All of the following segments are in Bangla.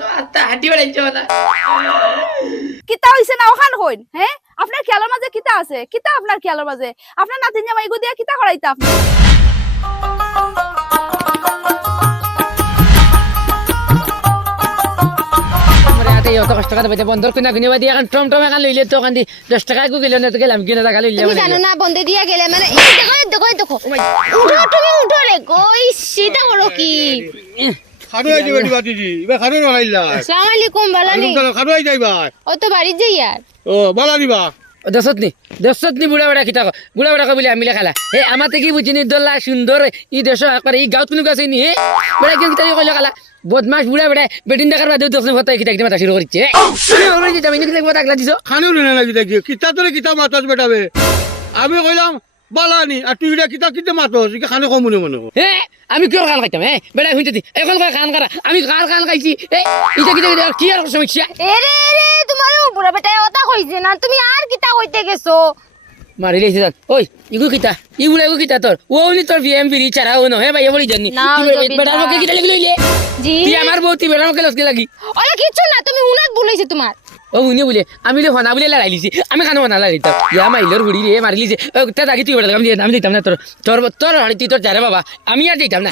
তো হাঁটি বেড়াইছে ওটা কিতা হইছে না ওখান কইন হ্যাঁ আপনার খেয়ালের মাঝে কিতা আছে? কিতা আপনার খেয়ালের মাঝে আপনার নাতিন জামাই গো দিয়া কিতা করাইতা আপনি অত কষ্ট করে বেঁচে কিনা কিনে বাদি এখন টম টম এখন লইলে তো ওখান দি দশ টাকা গো গেল না তো গেলাম কিনা টাকা লইলে তুমি জানো না বন্ধে দিয়া গেলে মানে দেখো দেখো দেখো। উঠো তুমি উঠো রে গো সেটা বড় কি? খানো আই দিবা দিবা দিদি ইবা খানো নহাইলা আসসালামু আলাইকুম বালানি খানো যাইবা ও তো বাড়ি যাই আর ও বালা দিবা দশত নি দশত নি বুড়া বুড়া আমি খালা হে আমাতে কি দোল্লা সুন্দর ই দেশ একবার এই গাঁত কোনো গাছে নি হে বুড়া কি কিতা কইলো খালা বদমাস বুড়া বুড়া বেটিন দেখার বাদে দশ ফটো কিতা কিতা মাথা শুরু করছে আমি অলরেডি কিতা মাথা আগলা দিছো খানো নে লাগি দেখি কিতা তোরে কিতা মাতাস বেটাবে আমি কইলাম বালানি আর তুই এটা কিতা কিতা মাতস ইকে খানো কম মনে মনে হে আমি কিয় কান খাইতাম হে? বেটা শুনতে দি এখন কয় কান করা আমি কার কান খাইছি। এ ইটা কিতা কিতা কি আর সমস্যা? এরে এরে তোমার বুড়া বেটা কথা কইছে না তুমি আর কিতা কইতে গেছো? মারি লেছি জান ওই ইগু কিতা ই বুড়া ইগু কিতা তোর ও নি তোর বিএম বিরি চারা ও নহে ভাই বলি জানি বিটা। মুখে কিতা লাগি লইলে জি। তুই আমার বউ তুই বেটার লাগি। ওলা কিছু না তুমি উনাত বলেছে তোমার ও উনি বলে আমি লে হনা বলে লড়াই লিছি আমি কানো হনা লড়াই দিতাম ইয়া মাইলর বুড়ি রে মারি লিছে। তার আগে তুই বেটা আমি আমি দিতাম না তোর তোর তোর হাড়ি তুই তোর যারে বাবা আমি আর দিতাম না।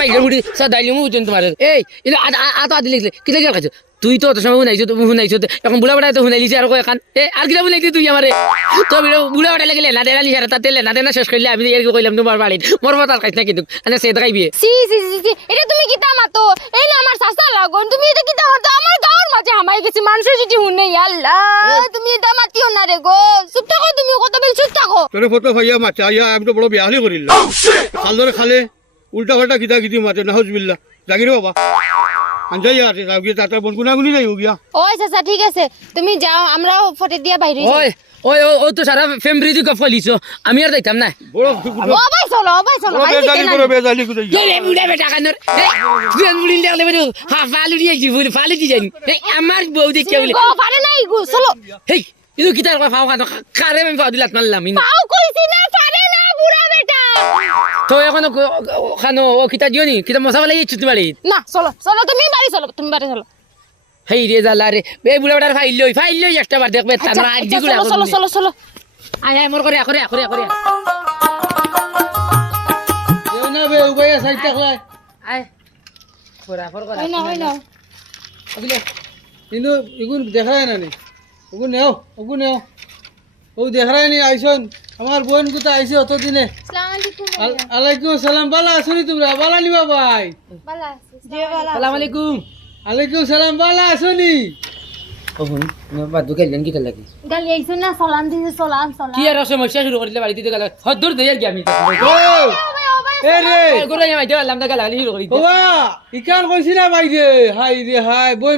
মাইলর বুড়ি সা দাইলি মু তোমার। এই এটা আ তো আদি লিখলে কি কি খাইছো? তুই তো অত সময় শুনাইছো তুমি শুনাইছো এখন বুড়া বেড়া তো শুনাই লিছে আর এখান। এ আর কিটা শুনাইছি তুই আমারে তো বুড়া বেড়া লাগিলে না দেনা লিছে তাতে না দেনা শেষ করলে আমি এর কইলাম তোমার বাড়িত মোর কথা খাইছ না কিন্তু আচ্ছা সে দেখাইবি সি সি সি সি এটা তুমি কিতা মাতো? এই না আমার সাসা লাগন তুমি এটা কিতা মাতো? আমার গাঁর মাঝে হামাই গেছে মানুষের যদি শুনে আল্লাহ তুমি এটা মাতিও না রে গো। চুপ থাকো তুমি কত বেল চুপ থাকো? তোরে ফটো ভাইয়া মাতা ইয়া আমি তো বড় বিয়াহলি করিল খাল ধরে খালে উল্টা পাল্টা কিতা কিতি মাতে না হজবিল্লা রে বাবা আনজাই আছে যাও তাতে বন গুনা যাই গিয়া ওই চাচা ঠিক আছে তুমি যাও আমরাও ফটো দিয়া বাইরে ওই ওই ও- ও তো সারা ফ্যামিলি তুই গপ লিছো আমি আর যাইতাম না ও ভাই চলো ও ভাই চলো ভাই বেজালি করে বেজালি করে এই বুড়া বেটা কানোর তুই বুড়ি লাগলে বেরো হা ফালু দিয়ে আইছি ফুল ফালু দিয়ে জানি আমার বউ দেখে বলে গো পারে নাই গো চলো হেই কিতার ফাও কারে আমি ফাও দিলাত মারলাম ইনা পাও কইছি না পারে না বুড়া বেটা তো এখন খানো ও কিতা দিও নি? কিতা মশা বলে ইচ্ছু তোমার না চলো চলো তুমি বাড়ি চলো তুমি বাড়ি চলো। হেই রে জালা রে এই বুড়া বেটার ফাইল লই ফাইল লই একটা বার দেখবে আচ্ছা, তার আইডি আচ্ছা, গুলা চলো চলো চলো চলো। আয় আয় মোর করে করে করে করে কেউ না বে উবাইয়া সাইডটা খায় আয়। করা ফর করা না হয় না। ওগুলো কিন্তু এগুন দেখায় না নি? ওগুন নেও ওগুন নেও। ও দেখায় নি আইসন। আমার বোন কোথা আইসে অত দিনে আসসালামু আলাইকুম আল- আলাইকুম সালাম বালা আসনি তোমরা? বালা নিবা ভাই? বালা সালাম আলাইকুম। আলাইকুম সালাম বালা আসনি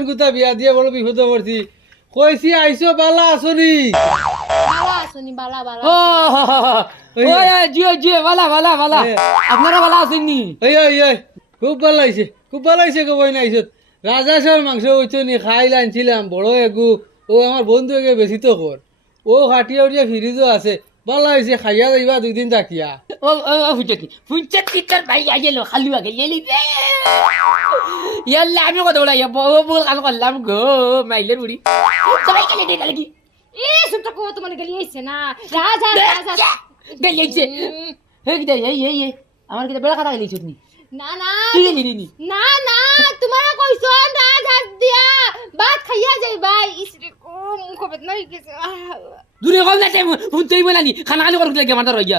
আইছো বিয়া দিয়ে বড় বিপদ পড়ছি। কইছি আইসো বালা আসনি আসনি বালা বালা ওই জিও জিও আপনারা খুব ভালো লাগছে খুব ভালো লাগছে গো বই নাইছো রাজাসর মাংস হইতো নি খাই লাইনছিলাম বড় এগু ও আমার বন্ধু এগে বেশি তো কর ও খাটিয়া উঠিয়া ফিরিজও আছে। ভালো হয়েছে খাইয়া যাইবা দুই দিন থাকিয়া। ও ও ফুচকি ফুচকি তোর ভাই আইলো খালু আগে লেলি ইয়াল্লা আমি কথা বলা বউ বউ কাল করলাম গো মাইলের বুড়ি সবাই দিতে লাগি এ সুটা কো তোমার গালি আইছে না। রাজা রাজা। গেলে আইছে। হে কি দে এই এই এই। আমার কি বেলা কথা গেলি চুটনি না না। তুই গেলি নি? না তোমার কইছো রাজ হাত দিয়া ভাত খাইয়া যাই ভাই ইসরে কো মুখ বেদনা হই গেছে। আহ, দূরে কম না টাইম হুনতেই বলানি। খানা খালি করতে লাগে আমার রইয়া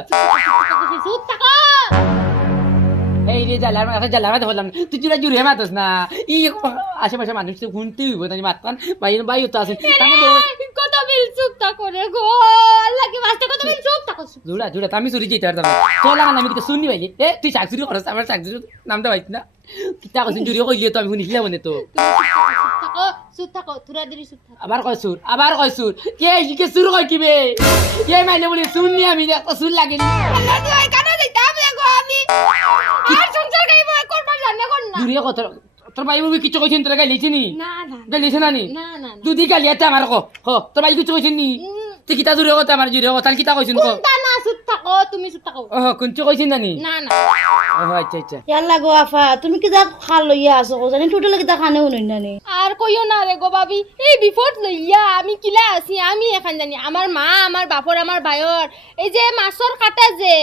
চুপ থাকো। এই রে জালার মাথা জালার মাথা বললাম তুই চুরা জুড়ে মাতস না। ই আশেপাশে মানুষ তো শুনতেই হইব তাই মাতান ভাই ভাই তো আছেন। কত বিল চুপ থাকো রে গো। আল্লাহ কি বাস্তে কত বিল চুপ চুপ। জুড়া জুড়া আমি চুরি যেতে পারতাম তো লাগান আমি কিন্তু শুনি পাইলি এ তুই চাকরি করছ আমার চাকরি নামটা পাইছি না। কিতা কইছিস চুরি কইলি তো আমি শুনিছিলাম মনে তো। চুপ থাকো তুরা দিরি চুপ থাকো। আবার কয় সুর আবার কয় সুর। কে ইকে সুর কই কিবে কে মাইলে বলি শুননি আমি একটা সুর লাগিনি আমি আর সংসার গাইব করবার জানে কোন না? জুড়িয়ে কত তোর ভাই বুবি কিছু কইছেন তোরা গাইলিছি নি? না না। গাইলিছে না নি? না দুদি গালি এটা আমার কো। হ তোর ভাই কিছু কইছেন নি? তুই কিতা দূরে কথা আমার জুড়ে কথা কিতা কইছেন কো? থাকো তুমি চুপ থাকো। কইছেন নি না। আচ্ছা আচ্ছা। ইয়াল্লা গো আফা তুমি কিতা খাল লইয়া আছো কো জানি টোটালে কিতা খানে শুনুন নানি? আর কইও না রে গো বাবি এই বিপদ লইয়া আমি কিলা আছি আমি এখন জানি আমার মা আমার বাপর আমার ভাইর এই যে মাছর কাটা যে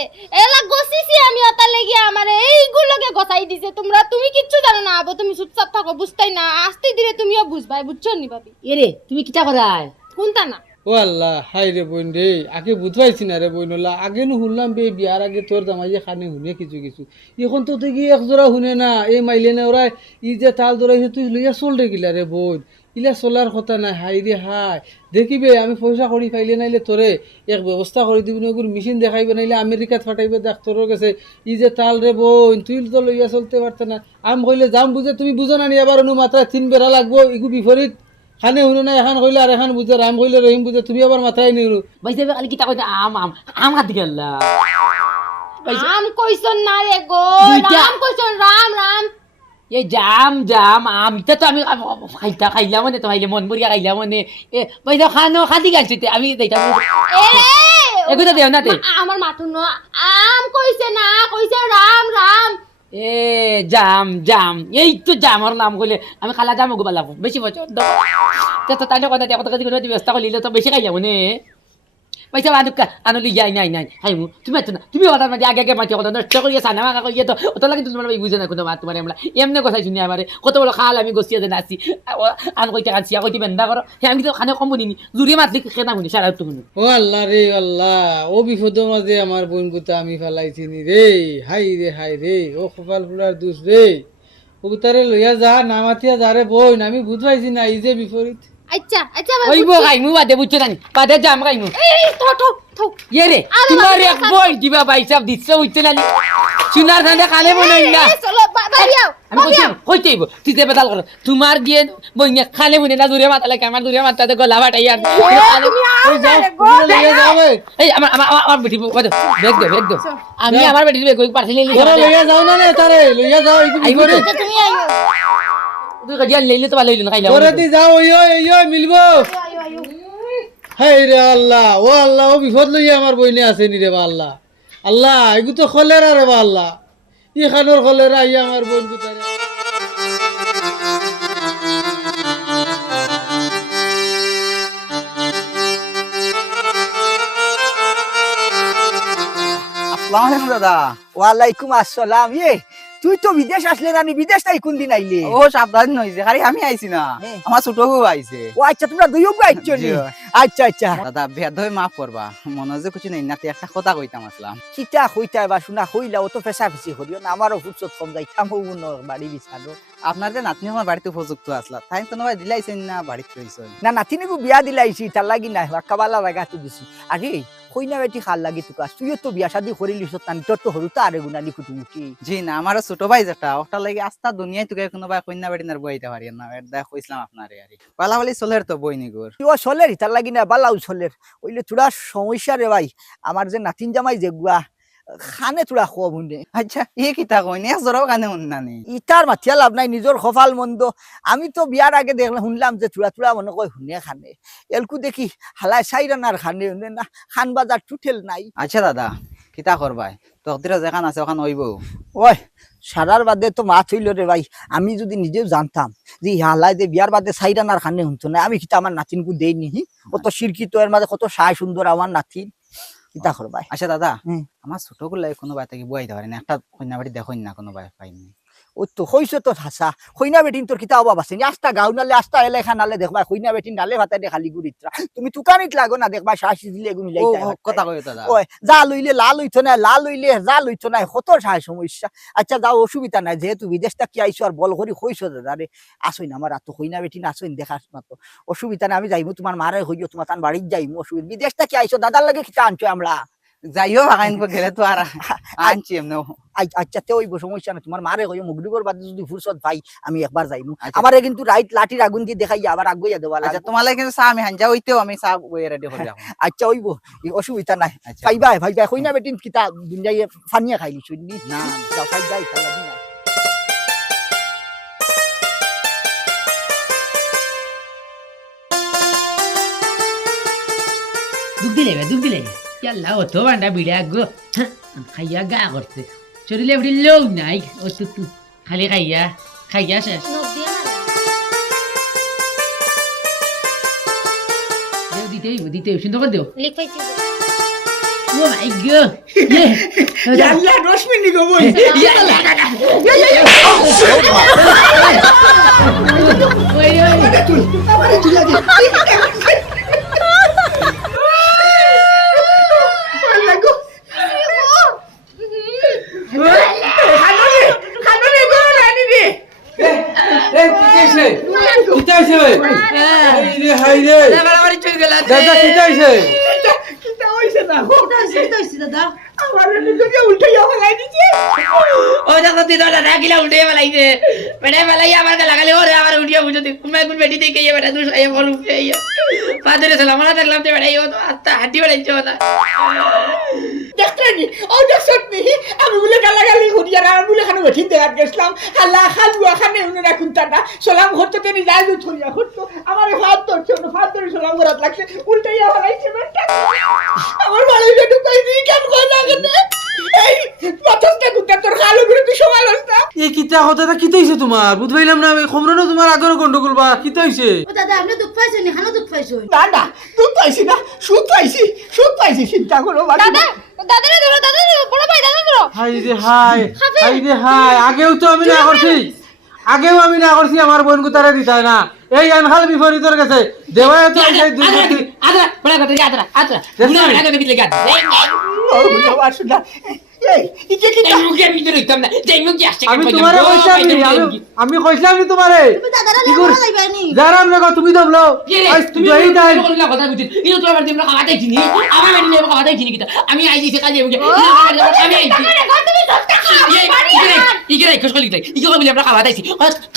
এলা গছিছি আমি ওটা লেগে আমার এইগুলোকে গছাই দিছে তোমরা তুমি কিচ্ছু জানো না আবো তুমি চুপচাপ থাকো বুঝতাই না আস্তে ধীরে তুমিও বুঝবাই বুঝছ নি বাবি? এরে তুমি কিতা করায় কোনটা না? ও আল্লাহ হাই রে বোন রে, আগে বুঝবাইছি না রে বোনলা আগে নু শুনলাম বে, বিয়ার আগে তোর দামাইয়ে খানে শুনে কিছু কিছু। এখন তো তুই কি একজোড়া শুনে না, এই মাইলে না ওরা ই যে তাল ধরাইছে তুই লইয়া চল রে গিলা রে বোন। ইলা চলার কথা নাই হাই রে হাই দেখিবে আমি পয়সা করি পাইলে নাইলে তোরে এক ব্যবস্থা করে দিবি না ওগুলো মেশিন দেখাইবে নাইলে আমেরিকাত ফাটাইবে ডাক্তরের কাছে ই যে তাল রে বোন, তুই তো লইয়া চলতে পারতে না। আমি কইলে যাম বুঝে, তুমি বুঝো না নি, এবার অনু মাত্রা তিন বেড়া লাগবো ইগু বিপরীত। খানে শুনে না এখন কইলে আর এখন বুঝে রাম কইলে রহিম বুঝে তুমি আবার মাথায় নিউ ভাই কালি কিতা কইতা আম আম আম খাতি গেল্লা রাম কইছন না রে গো। রাম কইছন রাম রাম। এই জাম জাম আম ইতা তো আমি খাইতা খাইলাম মানে তো খাইলে মন বরিয়া খাইলাম মানে। এ ভাই তো খানো খাতি গেলছি আমি দেইতাম এ এগুলো দেও না তে। আমার মাথুন ন আম কইছে না কইছে রাম রাম এ, জাম জাম। এই তো জামর নাম কইলে আমি খালা জাম গোবা বালাবো বেশি দাও তে তো তাইলে কথা কথা কথা ব্যবস্থা করলি তো বেশি খাইলাম মানে পয়সা আনুকা আনু লি যাই নাই নাই হাই মু তুমি না তুমি কথা মাঝে আগে আগে মাটি কথা নষ্ট করিয়া সানা মাকা করিয়া তো ওটা লাগে তোমার ভাই বুঝে না কোনো মাত তোমার আমরা এমনি কথা শুনি আমারে কত বড় খাল আমি গছিয়া যে নাচি আন কইতে কাছি কইতে বেন্দা করো হে আমি তো খানে কম বুনি জুড়ি মাতলি খেনা শুনি সারা তো শুনি ও আল্লাহ রে আল্লাহ ও বিপদের মাঝে আমার বোন গুতা আমি ফেলাইছি নি রে হাই রে হাই রে ও কপাল ফুলার দুষ রে ও গুতারে লইয়া যা, নামাতিয়া যা রে বোন আমি বুঝবাইছি না, এই যে বিপরীত আচ্ছা আচ্ছা ওইব বাদে বুঝছ বাদে এই ইয়ে রে তোমার এক বই দিবা বাইসাব বুঝছ চুনার ধানে কানে না। তুই যে কর। তোমার বইনে খালে মনে না দূরে মাথা লাগে আমার দূরে মাথাতে গলা বাটাই আর এই আমার আমার বেটি বেগ দে বেগ দে। আমি আমার বেটি বেগ পার্সেল নিয়ে যাও না তারে লইয়া যাও এই আইব বিপরীত তুমি আইও। তুই কাজিয়া লইলে তো ভালো হইল না খাইলা ওরে দি যাও ওই ওই ওই মিলবো। হাই রে আল্লাহ ও আল্লাহ ও বিপদ লইয়া আমার বইনে আছে নি রে বা আল্লাহ। আল্লাহ এগু তো খলেরা রে বা আল্লাহ। ই খানোর খলেরা ইয়া আমার বোন গুতারে আসসালামু আলাইকুম দাদা ওয়ালাইকুম আসসালাম ইয়ে। তুই তো বিদেশ আসলে নানি বিদেশ তাই কোন দিন আইলে? ও সাবধান নইছে খালি আমি আইছি না। আমার ছোট বউ আইছে। ও আচ্ছা তোমরা দুই বউ আইছো নি। আচ্ছা আচ্ছা। দাদা বেদ হয়ে মাফ করবা। মনে যে কিছু নেই নাতে একটা কথা কইতাম আসলাম। কিতা হইতা বা শুনা হইলা ও তো ফেসা ফেসি করিও না আমারও ফুরসত কম যাইতাম হব ন বাড়ি বিছানো আপনার যে নাতনি আমার বাড়িতে উপযুক্ত আসলা তাই তো নয় দিলাইছেন না বাড়িতে রইছেন? না নাতিনিকু বিয়া দিলাইছি তার লাগি নাই কাবালা লাগা তো দিছি। আরে কইনা বেটি খাল লাগি তুকা তুইও তো বিয়া শাদি করি লিস তান তোর তো হরু তো আরে গুনা লিখু তুমি জি না আমার ছোট ভাই যেটা ওটা লাগি আস্তা দুনিয়ায় তোকে কোনো ভাই কন্যা বাড়ি না বইতে পারি না এর দেখ কইছিলাম আপনারে আরে পালাপালি সোলের তো বই নিগর ও চলের তার লাগি না বালাও সোলের ওইলে তোরা সমস্যা রে ভাই আমার যে নাতিন জামাই যে গুয়া খানে তোরা খোয়া বুনে আচ্ছা এ কিতা কইনি এক জোরাও কানে উন্নানি ইটার মাথিয়া লাভ নাই নিজের কপাল মন্দ। আমি তো বিয়ার আগে দেখলাম শুনলাম যে চূড়া চূড়া মনে কয় শুনে খানে। এলকু দেখি হালাই সাইরানার খানে শুনে না খান বাজার টুটেল নাই। আচ্ছা দাদা কিতা করবাই তকদিরা যেখান আছে ওখান হইব ওই সারার বাদে তো মাছ হইল রে ভাই। আমি যদি নিজেও জানতাম যে হালাই যে বিয়ার বাদে সাইরানার খানে শুনতো না আমি কিতা আমার নাতিনকু দেই নিহি। কত শিরকিত এর মাঝে কত সাই সুন্দর আমার নাতিন। কিতা করবাই। আচ্ছা দাদা আমার ছোটগুলো কোনো বাই থেকে বই পারে না। একটা কন্যা বাড়ি দেখেন না কোনো বাই পাইনি ও তো হইছে তো হাসা খইনা বেটিন তোর কিতা অভাব আছে নি? আস্তা গাও নালে আস্তা এলেখা নালে দেখবা খইনা বেটিন ডালে ভাতে দে খালি গুড়িত্রা তুমি তুকানিত লাগো না দেখবা শাসি দিলে মিলাইতে ও, কথা কই ওই যা লইলে লা লইতো না লা লইলে যা লইতো না কত সাহায সমস্যা। আচ্ছা যাও অসুবিধা নাই যেহেতু বিদেশ থাকি আইছো আর বল করি হইছো দাদা রে আসইন আমার আতো হইনা বেটি না আসইন দেখাস মাত্র অসুবিধা নাই আমি যাইমু তোমার মারে হইও তোমার তান বাড়ির যাইমু অসুবিধা বিদেশ থাকি আইছো দাদার লাগে কিতা আনছো আমরা যাইও বাগান গেলে তো আর আনছি এমনি আচ্ছা তেও সমস্যা না তোমার মারে কই মুখ ডিবর বাদে যদি ফুরসত ভাই আমি একবার যাইমু। আচ্ছা, আচ্ছা। আমারে কিন্তু রাইট লাঠির আগুন দিয়ে দেখাই আবার আগুইয়া দেওয়া আচ্ছা তোমার লাগে চা আমি হাঞ্জা হইতেও আমি চা বইয়ে রেডি হই আচ্ছা হইব অসুবিধা নাই। আচ্ছা। পাইবা ভাই ভাই কইনা বেটিন কিতা দুনিয়ায় ফানিয়া খাইলি শুননি না। যাই যাই না দুধ দিলে দুধ দিলে। কি আল্লাহ অত বান্ডা বিড়ে গো। খাইয়া গা করতে শরীরে বুড়ি লোক নাই ও তু তু খালি খাইয়া খাইয়া শেষ দিতে হইব দিতে হইব সুন্দর করে দেও ও মাই গড ইয়ে আল্লাহ রশ্মি গো বই ইয়াল্লা ওই ওই এই কিতাইছে কিতাইছে হাই রে হাই রে বাড়াবাড়ি দাদা কিতাইছে কিতা হইছে না? দাদা? আমার যদি উল্টাইয়া ফেলাই দিছে। ও দেখো তুই দাদা কিলা উল্টে ফেলাইছে বেটা ফেলাই আমার গলা গালি ওরে আমার উঠিয়া বুঝো তুই। কোন কোন বেটি দেখে ইয়ে বেটা তুই সাইয়া বল উঠে ইয়ে। পাদরে সালাম না দেখলাম তো বেটা ইয়ে তো আস্তা হাঁটি বেড়াইছে ওটা দেখতেনি ও দেখছনি আমি বলে গালাগালি করিয়া আর আমি বলে খানে বসে দেখাত গেছিলাম। হাল্লা খালুয়া খানে রাখুন কুন্তাটা সোলাম ঘরতে তিনি যাই দু থইয়া ঘরতো। আমার ভাত ধরছে অন্য ভাত ধরে সোলাম ঘরাত লাগছে। উল্টাইয়া বেটা আমার বাড়ি ঢুকাই কই দি কেন কই না এই মাথাটা কুত্তা তোর খালু করে তুই সমাল হস্তা এই কিতা কথাটা কিতাইছে তোমার? বুঝবাইলাম না আমি খমরনো তোমার আগের গন্ডগোল বা কিতাইছে ও দাদা আপনি দুঃখ পাইছেন এখানেও দুঃখ পাইছো। না না তুই পাইছি না সুদ পাইছি সুদ পাইছি চিন্তা করো দাদা দাদারে ধরো দাদা বড় ভাই দাদা ধরো। হাই রে হাই হাই রে হাই আগেও তো আমি না করছি আগেও আমি না করছি আমার বোন গুতারে দিতে না। এই আনহাল বিপরীতের কাছে দেওয়ায় তো আদরা বড় কথা আদরা আদরা বুড়া বেটা কবি আমি কইছিলাম নি, তোমারে যাইবানি যারাম তুমি দবলো তুমি তাই কথা বুঝিস ইনো বাড়ি আমরা আমার বাড়ি আমি আইছি কাজে আইছি। ইগরে কষ্ট লিখতে আমরা খাওয়াতে আইছি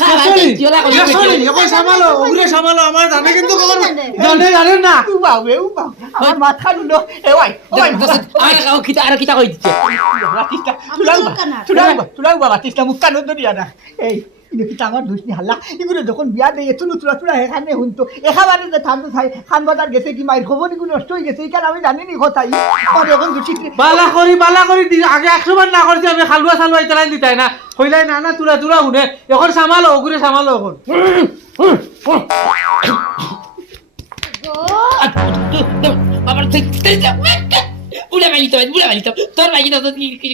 খাওয়াতে সরি কিলা করে সরি সামালো ওগুলো সামালো আমার জানে কিন্তু কখন জানে। জানেন না। উবাও এ উবাও। আমার মাথা নুলো এ ওই ওই আমার খাও কিতা আর কিতা কই দিচ্ছে বাতিস্তা তুলাও তুলাও তুলাও বাবা বাতিস্তা মুখ কানো দরিয়া না এই ইনো কি আমার দুষ্নি হাল্লা এগুলো যখন বিয়া দেয় এত তুলা তুলা এখানে শুনতো এখানে যে ঠান্ডা খাই খান বাজার গেছে কি মায়ের খবর এগুলো নষ্ট হয়ে গেছে এই আমি জানি নি কথাই আর এখন দুষ্টি বালা করি বালা করি আগে একশো বার না করছি আমি খালুয়া সালুয়া ইতালাই দিতাই না কইলাই না না তুলা তুলা শুনে এখন সামালো ওগুলো সামালো এখন বাবার বুড়া বালি তো বুড়া বালি তো তোর বাকি তো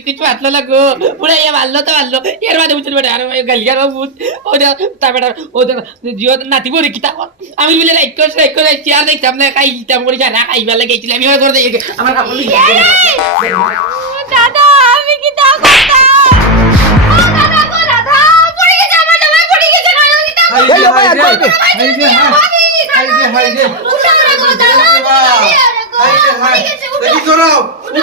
কিছু হাতলো লাগো বুড়া ইয়ে মারলো তো মারলো এর বাদে বুঝতে পারে আর গালি আর বুঝ ওটা তারপরে ওদের জিও নাতিব রে কিতা আমি বলে লাইক করে লাইক করে চেয়ার দেখতাম না খাই দিতাম করে যা না খাইবার লাগে গেছিলাম আমি করে দেই আমার কাপড় দাদা আমি কি তা করতাম ও দাদা গো দাদা পড়ে গেছে আমার জামাই পড়ে গেছে আমি কি তা হাই রে হাই রে হাই রে হাই রে করো কি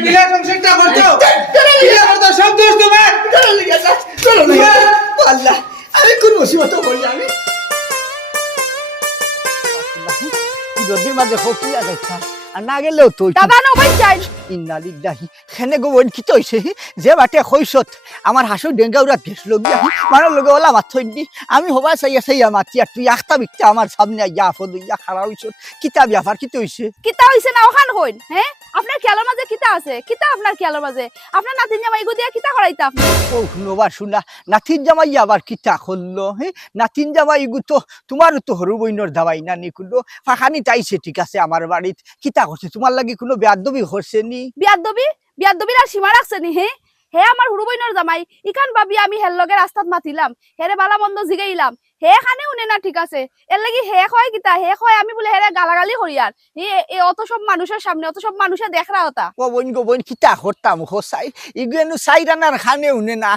কি আল্লাহ আমি কোন মুসিবত বলি আমি নদীর মাঝে ফকিয়া দেখা আর না গেলেও তো খেনে গো কি তৈছে যে বাটে কইছত আমার হাসু ডেঙ্গাউরা মানে লগে ওলা মাথই দি আমি হবা চাইয়া চাইয়া মাতি আর তুই আখতা বিকতা আমার সামনে আইয়া আফদ ইয়া খাড়া হইছত কিতা ব্যাপার কি তৈছে কিতা হইছে না ওখান হইন হ্যাঁ আপনার খেয়ালের মাঝে কিতা আছে? কিতা আপনার খেয়ালের মাঝে? আপনার নাতিন জামাই কিতা করাইতা আপনি? ও শুনবা শুনা নাতিন জামাই আবার কিতা করল নাতিন জামাই গু তো তোমারও তো হরু বইনর দাবাই না নি কুলো ফাঁকানি তাইছে ঠিক আছে আমার বাড়িত। কিতা করছে তোমার লাগি কোনো বেয়াদবি হচ্ছে নি? বিয়াদবি? বিয়াদবির আর সীমা রাখছে নি, হে? হে আমার হুড়ুবইনর জামাই, ইখান ভাবি আমি হেল লগে রাস্তাত মাতিলাম, হেরে বালা বন্ধ জিগাইলাম। হে খানে শুনে না ঠিক আছে? এর লাগি হে কয় কিতা হে কয় আমি বলে হেরে গালাগালি করি আর এ অত সব মানুষের সামনে অত সব মানুষে দেখরা হতা ও বোন গো বোন কিতা করতাম হো চাই। ইগুয়েনু চাই রানার খানে হুনে না।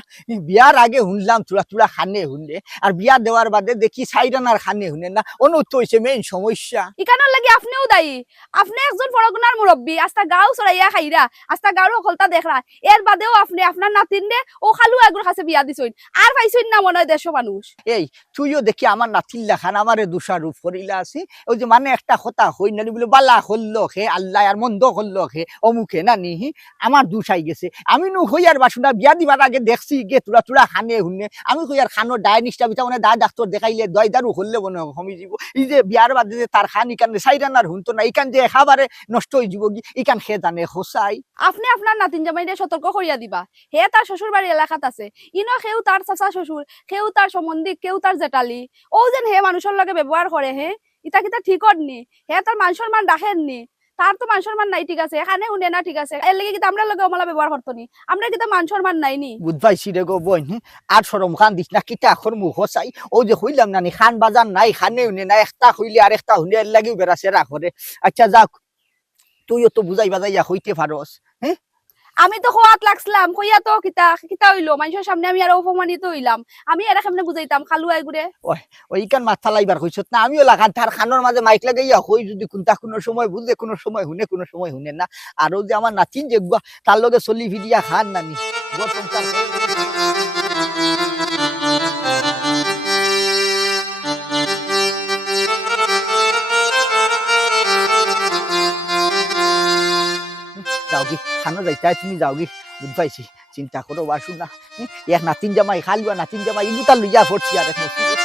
বিয়ার আগে শুনলাম তুলা তুলা খানে হুনে আর বিয়া দেওয়ার বাদে দেখি চাই রানার খানে হুনে না। অনুত হয়েছে মেইন সমস্যা। ইকানোর লাগি আপনিও দায়ী। আপনি একজন পড়াগুনার মুরব্বী আস্তা গাও চড়াইয়া খাইরা আস্তা গাঁর সকলতা দেখরা এর বাদেও আপনি আপনার নাতিন দে ও খালু এগুলোর কাছে বিয়া দিছইন। আর পাইছইন না মনে হয় দেড়শো মানুষ। এই তুই তুইও দেখি আমার নাতিল্লা খান আমারে দোষারোপ করিলা আছে। ওই যে মানে একটা কথা, হই না বলে, বালা হল্লো খে, আল্লাহ আর মন্দ হল্লো খে, অমুখে না নিহি, আমার দুষাই গেছে। আমি নু হইয়ার বাসুনা বিয়া দিবার আগে দেখছি গে, তুরা তুরা খানে হুনে। আমি হইয়ার খানো ডায় নিষ্ঠা বিতা মানে দা ডাক্তার দেখাইলে দয় দারু হল্লে মনে হমি যাব এই যে বিয়ার বাদে যে তার খান, ইকান সাইরান আর হুনতো না, ইকান যে এখাবারে নষ্ট হয়ে যাব কি ইকান খে জানে হোসাই। আপনি আপনার নাতিন জামাইরে সতর্ক করিয়া দিবা। হে তার শ্বশুর বাড়ি এলাকাত আছে। ইনো সেও তার চাচা শ্বশুর কেউ তার সম্বন্ধী কেউ তার জেটালি ও যেন হে মানুষের লগে ব্যবহার করে হে। ইটা কিতা ঠিক নি। হে তার মানুষের মান রাখেন নি। তার তো মানুষের মান নাই, ঠিক আছে। এখানে শুনে না, ঠিক আছে। এর লেগে কিন্তু আমরা লগে ওমলা ব্যবহার করতো নি। আমরা কিন্তু মানুষের মান নাই নি। বুধবাইছি রে গো বোন আর সরম খান দিস না, কিতা আখর মুখ হসাই ও যে হইলাম নানি খান বাজার নাই, খানে হুনে না, একটা হইলে আর একটা হুনে এর লাগিও বেড়াছে রাখরে আচ্ছা যাক তুইও তো বুঝাই বাজাইয়া হইতে পারস আমি তো খোয়াত লাগছিলাম কইয়া তো কিতা কিতা হইল মানুষের সামনে আমি আর অপমানিত হইলাম। আমি এরা কেমনে বুঝাইতাম খালু আই আইগুরে ওই কান মাথা লাইবার কইছ না, আমিও লাগান তার খানোর মাঝে মাইক লাগাইয়া হই যদি কোনটা কোনো সময় বুঝে কোনো সময় হুনে কোনো সময় হুনে না। আর যে আমার নাতিন যে তার লগে চলি ভিডিয়া খান নানি ঘর সংসার করে। যাও কি খানো যাইতে তুমি যাও কি বুঝ পাইছি চিন্তা করো বাসু না এক নাতিন জামাই খালিবা নাতিন জামাই ইগুতা লইয়া পড়ছি আর এক মুসিবত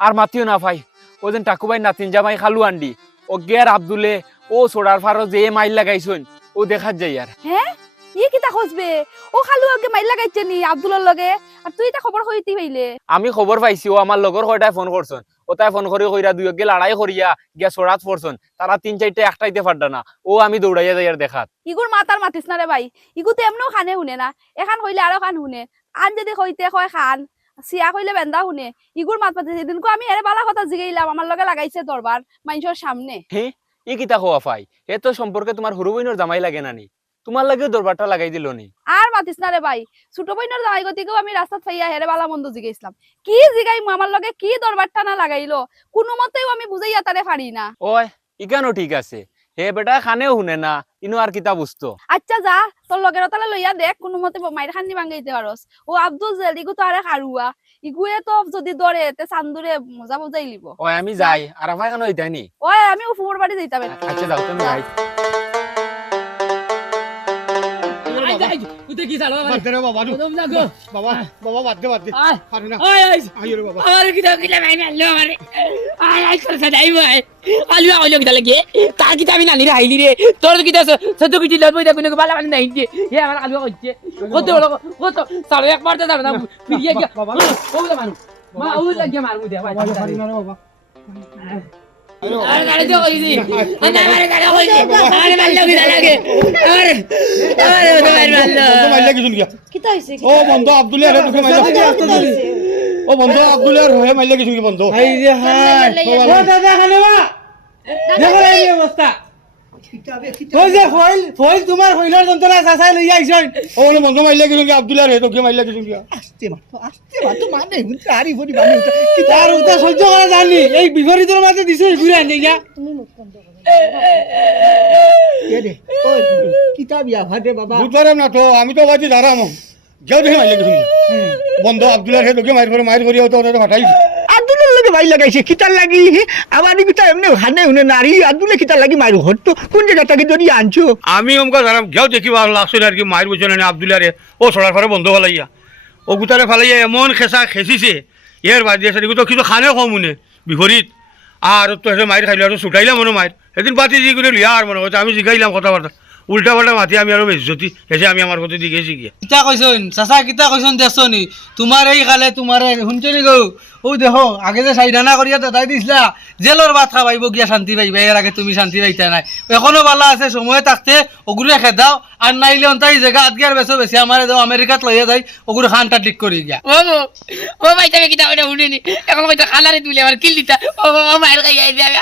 আর মাতিও না ভাই ও যেন টাকুবাই নাতিন জামাই খালু আন্ডি। ও গের আব্দুলে ও সোডার ফারো যে মাইল লাগাইছুন ও দেখাত যাই আর। হ্যাঁ ই কিতা খোঁজবে? ও খালু আগে মাইল লাগাইছে নি আব্দুলের লগে। আর তুই তা খবর হইতি পাইলে আমি খবর পাইছি ও আমার লগর কয়টায় ফোন করছন ও তাই ফোন করে কইরা দুই গে লড়াই করিয়া গিয়া সোড়াত পড়ছন তারা তিন চারটে একটাইতে পারডা না। ও আমি দৌড়াইয়া যাই আর দেখাত। ইগুর মাতার মাতিস না রে ভাই। ইগু তো এমনও খানে শুনে না। এখান কইলে আরও খান শুনে। আন যদি কইতে কয় খান চিয়া কইলে বেন্দা শুনে। ইগুর মাত পাতিছে সেদিনকো আমি এরে বালা কথা জিগাইলাম। আমার লগে লাগাইছে দরবার মানুষের সামনে। ই কিতা হওয়া ফাই? এ তো সম্পর্কে তোমার হরু জামাই লাগে নানি তোমার লাগেও দরবারটা লাগাই দিল নি। আর মাতিস না রে ভাই। ছোট বইনের জামাই গতিকেও আমি রাস্তাত ফাইয়া হেরে বালা মন্দ জিগাইছিলাম। কি জিগাই আমার লগে? কি দরবারটা না লাগাইলো? কোনো মতেও আমি বুঝাইয়া তারে পারি না। ওই ইকানো ঠিক আছে। হে বেটা খানেও শুনে না ইনো আর কিতা বুঝতো আচ্ছা যা তোর লগের তালে লইয়া দেখ কোনো মতে মাইর খান্দি ভাঙাইতে পারস ও আব্দুল জেল ইগু তো আরে কারুয়া ইগুয়ে তো যদি দরে তে চান্দুরে মজা বুঝাই লিব। ওই আমি যাই। আর আমার কেন হইতাই নি? ওই আমি উফুমুর বাড়ি যাইতাম আচ্ছা যাও। তুমি যাই তুই কি চালো বাদ দে রে বাবা নু। কদম লাগো বাবা বাবা বাদ দে বাদ দে। পারি না। আয় আয়। আইও রে বাবা। আমার কিতা কিতা মাইনা লো আমারে আয় আয় করে সাদাই ভাই আলু আইলো কিতা লাগে? তার কিতা আমি নানি রাইলি রে। তোর কিতা সত্য কিছু লব এটা কোনো বালা মানে নাই যে এ আমার আলু কইছে কত বড় কত? সাড়ে একবার তো দাও না। ফিরিয়ে গিয়া বাবা। ও বলে মানু মা ও লাগিয়ে মারমু দে বাবা পারি না রে বাবা আরে গাড়ি তো কইছি আরে আরে কইছি আরে মারলো কিতা লাগে আরে আরে ও মারলো বন্ধু গিয়া? হইছে ও আব্দুলিয়া রে তোকে ও বন্ধু রে কিছু কি বন্ধু? হাই রে হাই। ও দাদা খানেবা দেখো এই অবস্থা। তোমার ফয়েলের যন্ত্রণা চাচাই লই আইছন ও বলে বন্ধু মাইলা কিছু কি আব্দুলিয়া রে তোকে মাইলা কিছু গিয়া আস্তে মাতো আস্তে মাতো মানে হুনতে আরি বড়ি মানে কি তার উতা সহ্য করা জানি এই বিপরীতের মাঝে দিছে ঘুরে আনি গিয়া। তুমি মুখ বন্ধ করো। রে ও কিতাব ইয়া ভাদে বাবা। বুঝতে না তো আমি তো বাজি দাঁড়াম। যাও দেখে মাইলা কিছু বন্ধু আব্দুলিয়া রে তোকে মাইর করে মাইর করিয়া তো ওটা ফাটাই ভাই লাগাইছে কিতার লাগি আমার কিতা এমনি হানে হুনে নারী আব্দুলে কিতার লাগি মারু হতো কোন জায়গাটাকে ধরি আনছো? আমি অমকা জানাম যাও দেখি ভালো লাগছে আর কি মায়ের বুঝছে না আব্দুলিয়া রে ও ছড়ার ফারে বন্ধ ফেলাইয়া ও গুতারে ফেলাইয়া এমন খেসা খেসিছে এর বাদ দিয়ে সেদিকে তো কিছু খানে কম মনে বিপরীত। আর তো হেসে মায়ের খাইলে আর ছুটাইলাম মনে মায়ের। সেদিন বাতি জি করে লিয়া আর মনে হচ্ছে আমি জিগাইলাম কথাবার্তা। উল্টা পাল্টা মাতি আমি আরও বেজতি হেসে আমি আমার কথা দিকে গিয়ে। কিতা কইছন চাচা কিতা কইছন দেখছনি তোমার এই কালে তোমার শুনছনি গো? ও দেখো আগে যে সাইডানা করিয়া দাদাই দিছিলা। জেলর ভাত খাবাইব গিয়া শান্তি পাইবা এর আগে তুমি শান্তি পাইতা নাই। এখনও ভালো আছে সময় থাকতে ওগুলো খেদাও আর নাইলে অন্তাই জায়গা আজকে আর বেছো বেশি আমার দাও আমেরিকাত লইয়া যাই ওগুলো খানটা ঠিক করি গিয়া। ও ও ভাই তুমি কিতা ওটা শুনিনি এখন কইতো খালারে তুলে আমার কিল দিতা। ও ও খাই যাই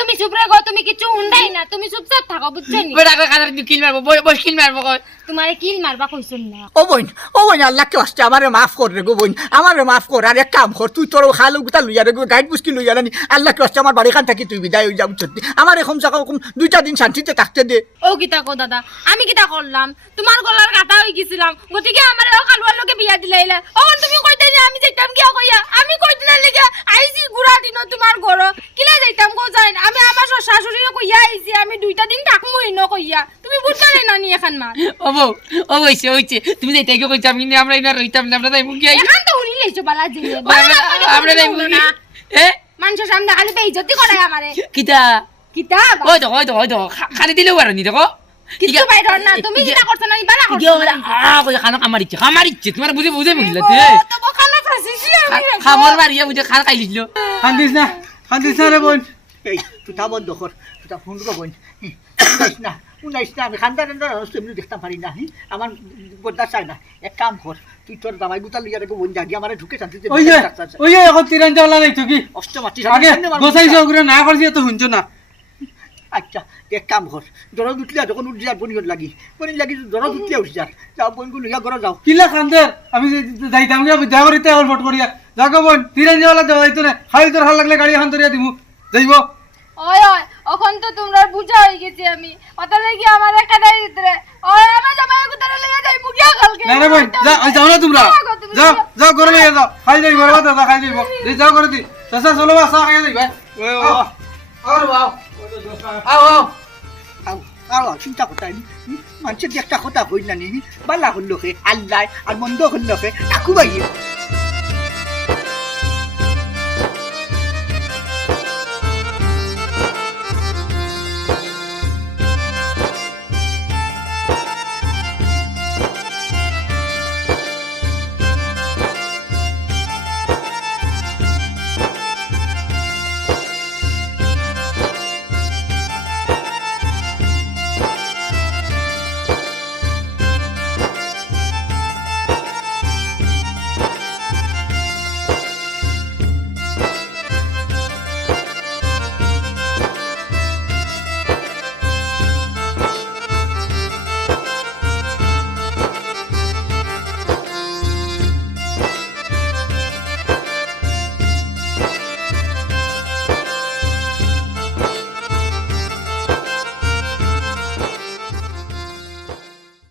তুমি চুপ রে গো তুমি কিছু হুন্ডাই না তুমি চুপচাপ থাকো বুঝছ নি? বেটা খালারে কিল মারবো বই কিল মারবো কই তোমারে কিল মারবা কইছুন না। ও বোন ও বোন আল্লাহকে আসছে আমারে মাফ কর রে গো বোন আমারে মাফ কর। আর এক কাম কর তুই তোর খাল গুতা লইয়া রে গাইড বুসকি লইয়া রানি আল্লাহ কষ্ট আমার বাড়ি খান থাকি তুই বিদায় হয়ে যাও সত্যি আমার এখন জায়গা দুইটা দিন শান্তিতে থাকতে দে। ও কিতা কো দাদা আমি কিতা করলাম তোমার গলার কাটা হয়ে গেছিলাম। গতিকে আমার ও কালুয়ার লোকে বিয়া দিলাইলে ওখন তুমি কইতে না আমি যাইতাম কিয়া কইয়া? আমি কইতে না লেগে আইছি গুড়া দিন তোমার ঘর। কিলা যাইতাম গো যাই আমি আমার শ্বশুর শাশুড়িকে কইয়া আইছি আমি দুইটা দিন থাকমু ইনো কইয়া। তুমি বুঝতে না নি এখন মা। বউ ও হইছে হইছে তুমি যাইতে গিয়ে কইতাম কিন্তু আমরা ইনা রইতাম না আমরা তাই মুখ গিয়ে এখন তো উনি লেইছো বালা আমরা তাই মুখ না। এ? মানুষের সামনে খালি বেইজ্জতি করে আমারে। কিতা? কিতা? ওই দেখো ওই দেখো ওই খা- খালি দিলেও পারো নি দেখো। কিছু বাইর না। তুমি কিতা করছ না বালা করছ। খানা আমার ইচ্ছে আমার ইচ্ছে। তোমার বুঝে বুঝে বুঝলে তো। বখালা ফাসিছি আমি খাবার মারিয়া বুঝে খাল খাই কান্দিস না কান্দিস না রে বোন। এই তুটা বন্ধ কর তুটা ফোন করব উনাইস না। উনাইস না আমি খান্দা এমনি দেখতাম পারি না আমার বদলা চাই না এক কাম কর তুই তোর দামাই গুতা লইয়া রেখে বোন জাগি আমার ঢুকে শান্তিতে ওই যে ওই যে এখন তিরান চাওলা নাই তো কি অষ্ট আগে গোসাইছে ওগুলো না করছি তো শুনছো না আচ্ছা এক কাম কর জ্বর উঠলে যখন উঠি যার লাগি বনির লাগি জ্বর উঠলে উঠি যার যাও বনগুলো লইয়া ঘরে যাও কিলা খান্দের আমি যাইতাম গিয়া বিদ্যা করিতে ফট করিয়া যাকো বোন তিরান চাওলা দেওয়া না খালি তোর ভালো লাগলে গাড়ি এখন তোরিয়া দিমু যাইব ওই ওই এখন তো তোমরা বুঝা হয়ে গেছি আমি। ওটা লাগি আমার একাদাই ভিতরে ওই আমার জামাই গুতারে লইয়া যাই মুখিয়া কালকে। না রে বোন যা যাও না তোমরা। যাও যাও করে নিয়ে যাও। খাই যাইব রে বাতা খাই যাইব এই যাও করে দি চাচা চলো বা চা খাই যাইবা আর বাও আও। আও আও। আও চিন্তা করতে মানুষের একটা কথা কই না নি বালা হল লোকে আল্লাহ আর মন্দ হল কাকু ভাই।